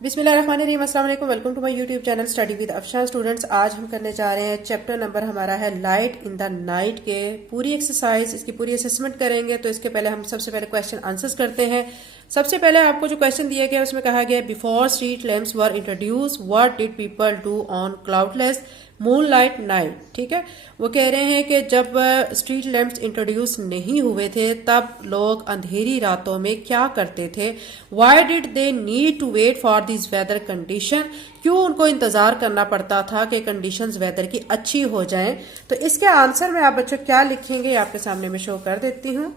बिस्मिल्लाहिर्रहमानिर्रहीम, अस्सलाम वालेकुम। Welcome to my YouTube channel study with Afshan. Students, आज हम करने जा रहे हैं चैप्टर नंबर हमारा है लाइट इन द नाइट के पूरी एक्सरसाइज, इसकी पूरी असेसमेंट करेंगे। तो इसके पहले हम सबसे पहले क्वेश्चन आंसर्स करते हैं। सबसे पहले आपको जो क्वेश्चन दिया गया उसमें कहा गया before street lamps were introduce what did people do on cloudless moonlight night. ठीक है, वो कह रहे हैं कि जब स्ट्रीट लैम्प्स इंट्रोड्यूस नहीं हुए थे तब लोग अंधेरी रातों में क्या करते थे। Why did they need to wait for this weather condition, क्यों उनको इंतजार करना पड़ता था कि कंडीशंस वेदर की अच्छी हो जाएं। तो इसके आंसर में आप बच्चों क्या लिखेंगे आपके सामने में शो कर देती हूँ।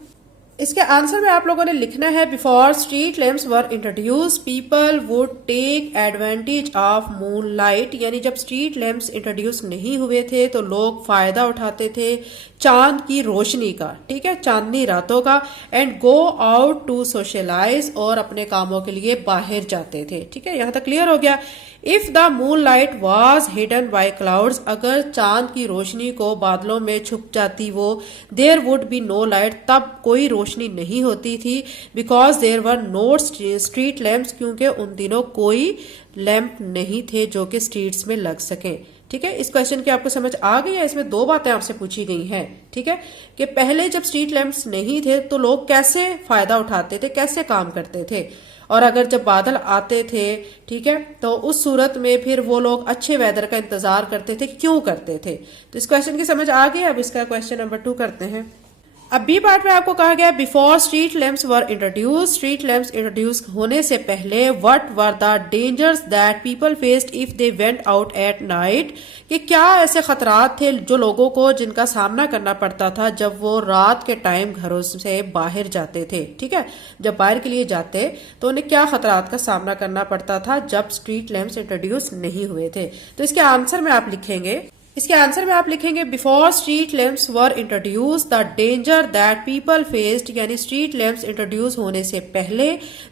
इसके आंसर में आप लोगों ने लिखना है before street lamps were introduce people would take advantage of moon light, यानी जब स्ट्रीट लैम्प्स इंट्रोड्यूस नहीं हुए थे तो लोग फायदा उठाते थे चांद की रोशनी का, ठीक है, चांदनी रातों का, and go out to socialise, और अपने कामों के लिए बाहर जाते थे। ठीक है, यहां तक क्लियर हो गया। If the moon light was hidden bye clouds, अगर चांद की रोशनी को बादलों में छुप जाती वो, there would be no light, तब कोई रोशनी नहीं होती थी। Because there were no street lamps, क्योंकि उन दिनों कोई लैंप नहीं थे जो कि स्ट्रीट्स में लग सके। ठीक है, इस क्वेश्चन की आपको समझ आ गई है। इसमें दो बातें आपसे पूछी गई हैं। ठीक है, कि पहले जब स्ट्रीट लैम्प्स नहीं थे तो लोग कैसे फायदा उठाते थे, कैसे काम करते थे, और अगर जब बादल आते थे, ठीक है, तो उस सूरत में फिर वो लोग अच्छे वेदर का इंतजार करते थे, क्यों करते थे। तो इस क्वेश्चन की समझ आ गई। अब इसका क्वेश्चन नंबर 2 करते हैं। अब बी पार्ट में आपको कहा गया before street lamps were introduce, street lamps introduce होने से पहले what were the dangers that people faced if they went out at night, कि क्या ऐसे खतरात थे जो लोगों को जिनका सामना करना पड़ता था जब वो रात के टाइम घरों से बाहर जाते थे। ठीक है, जब बाहर के लिए जाते तो उन्हें क्या खतरात का सामना करना पड़ता था जब स्ट्रीट लैम्प्स इंट्रोड्यूस नहीं हुए थे। तो इसके आंसर में आप लिखेंगे before street lamps were introduce the danger that people faced, यानी स्ट्रीट लैम्प्स इंट्रोड्यूस होने से पहले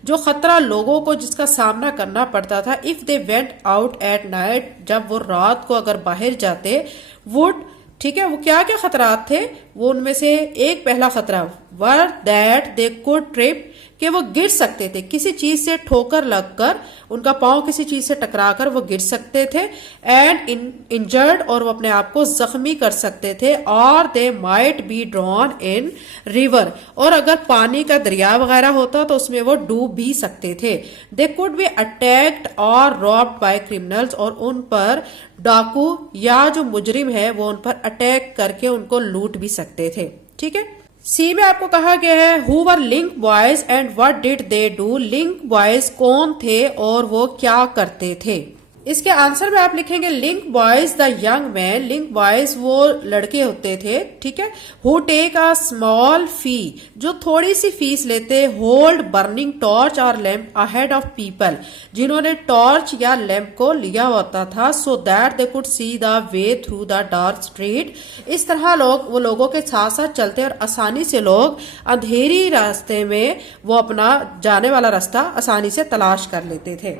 जो खतरा लोगों को जिसका सामना करना पड़ता था, if they went out at night, जब वो रात को अगर बाहर जाते, वुड, ठीक है, वो क्या क्या खतरात थे, वो उनमें से एक पहला खतरा were that they could trip, कि वो गिर सकते थे, किसी चीज से ठोकर लगकर उनका पांव किसी चीज से टकराकर वो गिर सकते थे, एंड इंजर्ड, और वो अपने आप को जख्मी कर सकते थे, और they might be drawn in river, और अगर पानी का दरिया वगैरह होता तो उसमें वो डूब भी सकते थे। दे कुड बी अटैक्ड और रॉब्ड बाय क्रिमिनल्स, और उन पर डाकू या जो मुजरिम है वो उन पर अटैक करके उनको लूट भी सकते थे। ठीक है, सी में आपको कहा गया है who were link boys and what did they do, link boys कौन थे और वो क्या करते थे। इसके आंसर में आप लिखेंगे link boys the young man, link boys वो लड़के होते थे, ठीक है, हु टेक अ स्मॉल फी, जो थोड़ी सी फीस लेते, होल्ड बर्निंग टॉर्च और लैंप अहेड ऑफ पीपल, जिन्होंने टॉर्च या लैंप को लिया होता था, so that they could see the way through the dark street, इस तरह वो लोगों के साथ साथ चलते और आसानी से लोग अंधेरी रास्ते में वो अपना जाने वाला रास्ता आसानी से तलाश कर लेते थे।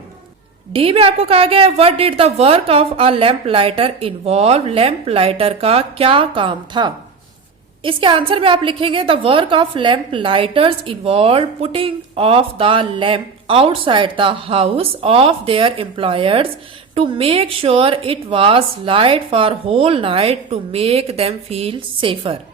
डी में आपको कहा गया है what did the work of a lamp lighter involve, lamp lighter का क्या काम था। इसके आंसर में आप लिखेंगे the work of lamp lighters involve putting of the lamp outside the house of their employers to make sure it was light for whole night to make them feel safer.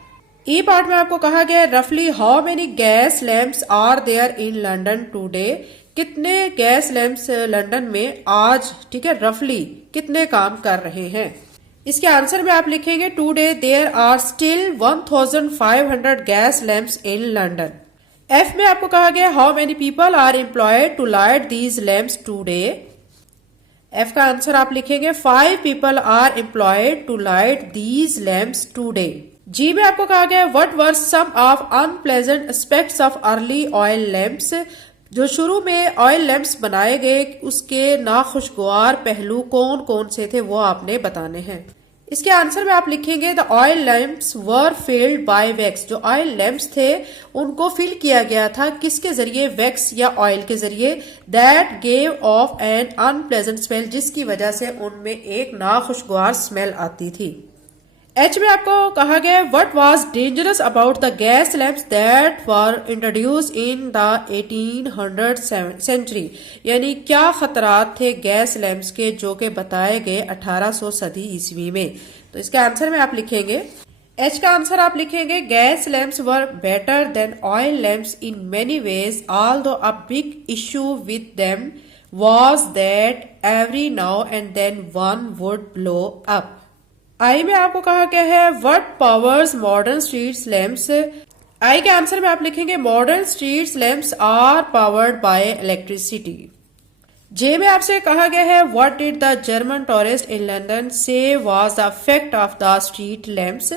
E part में आपको कहा गया है रफली how many gas lamps are there in London today, कितने gas lamps London में आज, ठीक है, रफली कितने काम कर रहे हैं। इसके आंसर में आप लिखेंगे today there are still 1500 gas lamps in London. F में आपको कहा गया how many people are employed to light these lamps today. F का आंसर आप लिखेंगे 5 people are employed to light these lamps today. G में आपको कहा गया what were some of unpleasant aspects of early oil lamps, जो शुरू में ऑयल लैंप्स बनाए गए उसके नाखुशगवार पहलू कौन कौन से थे वो आपने बताने हैं। इसके आंसर में आप लिखेंगे the oil lamps were filled by wax, जो ऑयल लैंप्स थे उनको फिल किया गया था किसके जरिए, वैक्स या ऑयल के जरिए, that gave of N unpleasant smell, जिसकी वजह से उनमें एक नाखुशगवार स्मेल आती थी। एच में आपको कहा गया है what was dangerous about the gas lamps that were introduce in the 1800 century, यानी क्या खतरात थे गैस लैंप्स के जो कि बताए गए 1800 सदी ईस्वी में। तो इसके आंसर में आप लिखेंगे, एच का आंसर आप लिखेंगे gas lamps were better than oil lamps in many ways although a big issue with them was that every now and then one would blow up। I में आपको कहा गया है what powers modern street lamps. I के answer में आप लिखेंगे modern street lamps are powered by electricity. J में आपसे कहा गया है what did the German tourist in London से was the effect of the street lamps.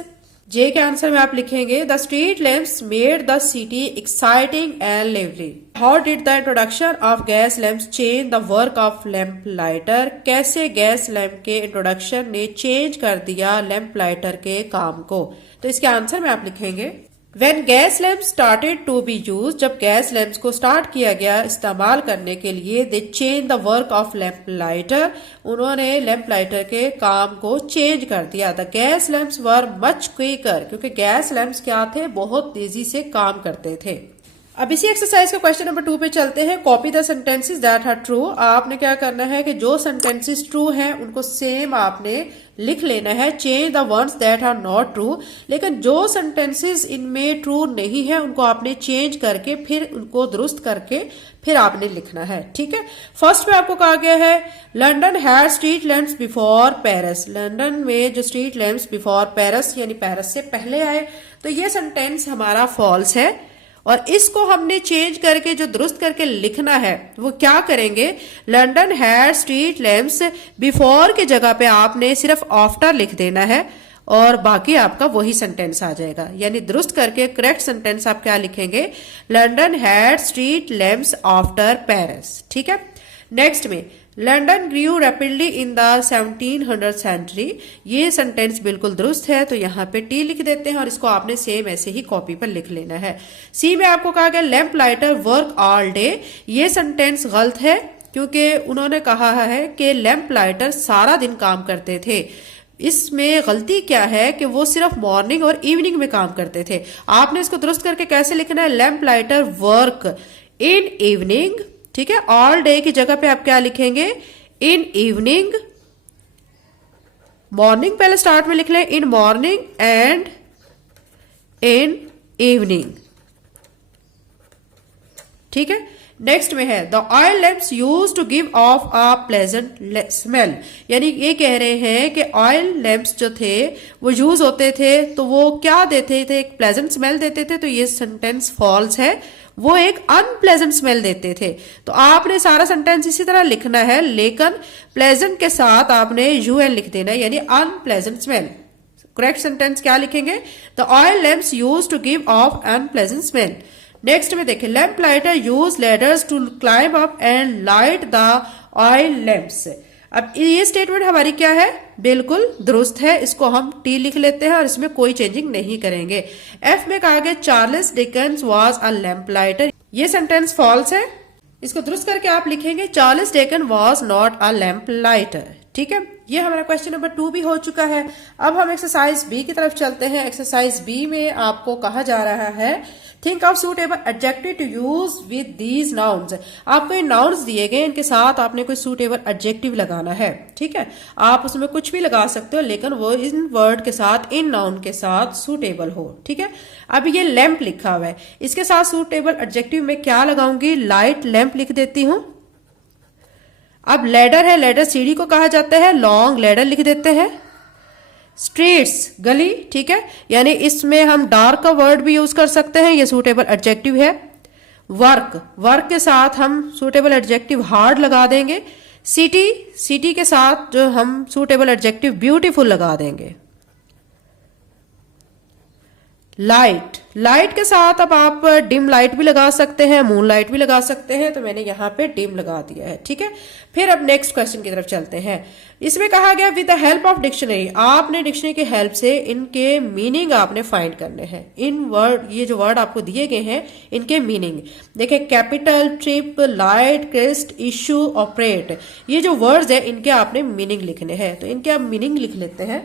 J के आंसर में आप लिखेंगे the street lamps made the city exciting and lively. How did the introduction of gas lamps change the work of lamp lighter. कैसे gas lamp के introduction ने change कर दिया lamp lighter के काम को। तो इसके आंसर में आप लिखेंगे When gas lamps started to be used, जब गैस लैंप्स को स्टार्ट किया गया इस्तेमाल करने के लिए, they changed the work of lamp lighter, उन्होंने लैंप लाइटर के काम को चेंज कर दिया। The gas lamps were much quicker, क्योंकि गैस लैंप्स क्या थे, बहुत तेजी से काम करते थे। अब इसी एक्सरसाइज के क्वेश्चन नंबर 2 पे चलते हैं। Copy the sentences that are true. आपने क्या करना है कि जो सेंटेंसेस ट्रू हैं उनको सेम आपने लिख लेना है। Change the ones that are not true, लेकिन जो सेंटेंसेस इनमें ट्रू नहीं है उनको आपने चेंज करके फिर उनको दुरुस्त करके फिर आपने लिखना है। ठीक है, फर्स्ट में आपको कहा गया है London had street lamps before Paris. London में जो स्ट्रीट लैंप्स बिफोर पेरिस यानी पेरिस से पहले आए, तो ये सेंटेंस हमारा फॉल्स है और इसको हमने चेंज करके जो दुरुस्त करके लिखना है वो क्या करेंगे, London had street lamps before की जगह पे आपने सिर्फ आफ्टर लिख देना है और बाकी आपका वही सेंटेंस आ जाएगा। यानी दुरुस्त करके करेक्ट सेंटेंस आप क्या लिखेंगे, London had street lamps after Paris. ठीक है, नेक्स्ट में London grew rapidly in the 1700 century. ये सेंटेंस बिल्कुल दुरुस्त है, तो यहाँ पे टी लिख देते हैं और इसको आपने सेम ऐसे ही कॉपी पर लिख लेना है। सी में आपको कहा गया lamp lighter work all day. ये सेंटेंस गलत है क्योंकि उन्होंने कहा है कि लैंप लाइटर सारा दिन काम करते थे। इसमें गलती क्या है कि वो सिर्फ मॉर्निंग और इवनिंग में काम करते थे। आपने इसको दुरुस्त करके कैसे लिखना है, lamp lighter work in evening. ठीक है, ऑल डे की जगह पे आप क्या लिखेंगे, इन इवनिंग। मॉर्निंग पहले स्टार्ट में लिख लें, in morning and in evening. ठीक है, नेक्स्ट में है the oil lamps use to give off a pleasant smell. यानी ये कह रहे हैं कि ऑयल लैंप्स जो थे वो यूज होते थे तो वो क्या देते थे, एक प्लेजेंट स्मेल देते थे। तो ये सेंटेंस फॉल्स है, वो एक अनप्लेजेंट स्मेल देते थे। तो आपने सारा सेंटेंस इसी तरह लिखना है, लेकिन प्लेजेंट के साथ आपने यूएन लिख देना है, यानी अनप्लेजेंट स्मेल। करेक्ट सेंटेंस क्या लिखेंगे, the oil lamps use to give off unpleasant smell. Next में देखिए lamp lighter use ladders to climb up and light the oil lamps. अब ये स्टेटमेंट हमारी क्या है, बिल्कुल दुरुस्त है। इसको हम टी लिख लेते हैं और इसमें कोई चेंजिंग नहीं करेंगे। एफ में कहा गया Charles Dickens was a lamp lighter. ये सेंटेंस फॉल्स है, इसको दुरुस्त करके आप लिखेंगे Charles Dickens was not a lamp lighter. ठीक है, ये हमारा क्वेश्चन नंबर 2 भी हो चुका है। अब हम एक्सरसाइज बी की तरफ चलते हैं। एक्सरसाइज बी में आपको कहा जा रहा है think of suitable adjective to use with these nouns. आपको ये नाउन्स दिए गए, इनके साथ आपने कोई सूटेबल एडजेक्टिव लगाना है। ठीक है, आप उसमें कुछ भी लगा सकते हो, लेकिन वो इन वर्ड के साथ, इन नाउन के साथ सूटेबल हो। ठीक है, अब ये लैंप लिखा हुआ है, इसके साथ सूटेबल एडजेक्टिव में क्या लगाऊंगी, लाइट लैंप लिख देती हूं। अब लेडर है, लेडर सीढ़ी को कहा जाता है, लॉन्ग लेडर लिख देते हैं। स्ट्रीट्स गली, ठीक है, यानी इसमें हम डार्क का वर्ड भी यूज कर सकते हैं, ये सूटेबल एडजेक्टिव है। वर्क, वर्क के साथ हम सूटेबल एडजेक्टिव हार्ड लगा देंगे। सिटी, सिटी के साथ जो हम सूटेबल एडजेक्टिव ब्यूटीफुल लगा देंगे। लाइट, लाइट के साथ अब आप डिम लाइट भी लगा सकते हैं, मून लाइट भी लगा सकते हैं, तो मैंने यहाँ पे डिम लगा दिया है। ठीक है, फिर अब नेक्स्ट क्वेश्चन की तरफ चलते हैं। इसमें कहा गया with the help of dictionary, आपने डिक्शनरी की हेल्प से इनके मीनिंग आपने फाइंड करने हैं। इन वर्ड, ये जो वर्ड आपको दिए गए हैं इनके मीनिंग देखिए, capital, trip, light, Christ, issue, operate, ये जो वर्ड्स है इनके आपने मीनिंग लिखने हैं। तो इनके आप मीनिंग लिख लेते हैं।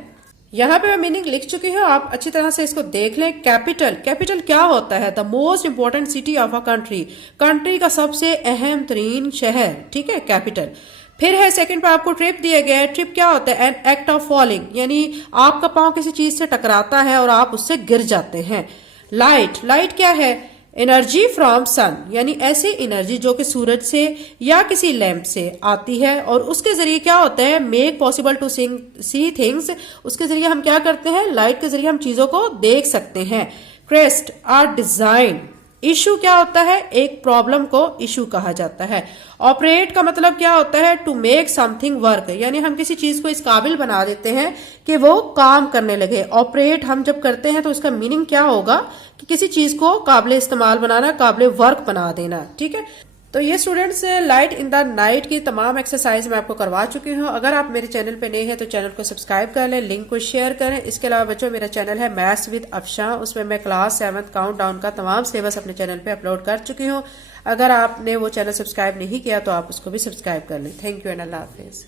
यहाँ पे मैं मीनिंग लिख चुकी हूँ, आप अच्छी तरह से इसको देख लें। कैपिटल, कैपिटल क्या होता है? The most important city of a country, country का सबसे अहम तरीन शहर, ठीक है, कैपिटल। फिर है सेकंड पे आपको ट्रिप दिया गया है। ट्रिप क्या होता है? एन एक्ट ऑफ फॉलिंग, यानी आपका पांव किसी चीज से टकराता है और आप उससे गिर जाते हैं। लाइट, लाइट क्या है? एनर्जी फ्रॉम सन, यानी ऐसी एनर्जी जो कि सूरज से या किसी लैंप से आती है और उसके जरिए क्या होता है? Make possible to see things, उसके जरिए हम क्या करते हैं? लाइट के जरिए हम चीजों को देख सकते हैं। क्रेस्ट आर डिजाइन, इशू क्या होता है? एक प्रॉब्लम को इशू कहा जाता है। ऑपरेट का मतलब क्या होता है? टू मेक समथिंग वर्क, यानी हम किसी चीज को इस काबिल बना देते हैं कि वो काम करने लगे। ऑपरेट हम जब करते हैं तो उसका मीनिंग क्या होगा? कि किसी चीज को काबिल इस्तेमाल बनाना, काबिल वर्क बना देना, ठीक है। तो ये students light in the night की तमाम एक्सरसाइज मैं आपको करवा चुकी हूँ। अगर आप मेरे चैनल पे नए हैं तो चैनल को सब्सक्राइब कर लें, लिंक को शेयर करें। इसके अलावा बच्चों, मेरा चैनल है मैथ्स विद अफशां, उसमें मैं क्लास 7th काउंटडाउन का तमाम सिलेबस अपने चैनल पे अपलोड कर चुकी हूँ। अगर आपने वो चैनल सब्सक्राइब नहीं किया तो आप उसको भी सब्सक्राइब कर लें। Thank you and Allah Hafiz.